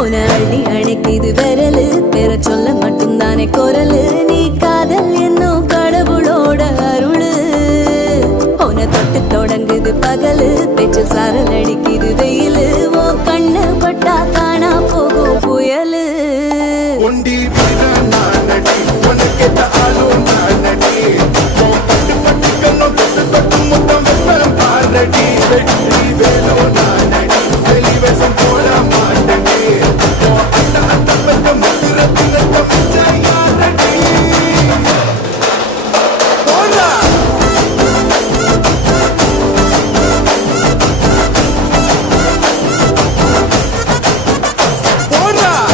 உன அள்ளி அணைக்குது விரலு பெற சொல்ல மட்டும்தானே குரலு நீ காதல் என்னும் கடவுளோட அருளு உன தொட்டு தொடங்குது பகலு பேச்சில் சாரல் அடிக்குது வெயிலு ஓ கண்ணு பட்டா காணா போகும் புயலு ஒண்டி வீரா நான் நடி உனக்கு ஆளும் நான் நடி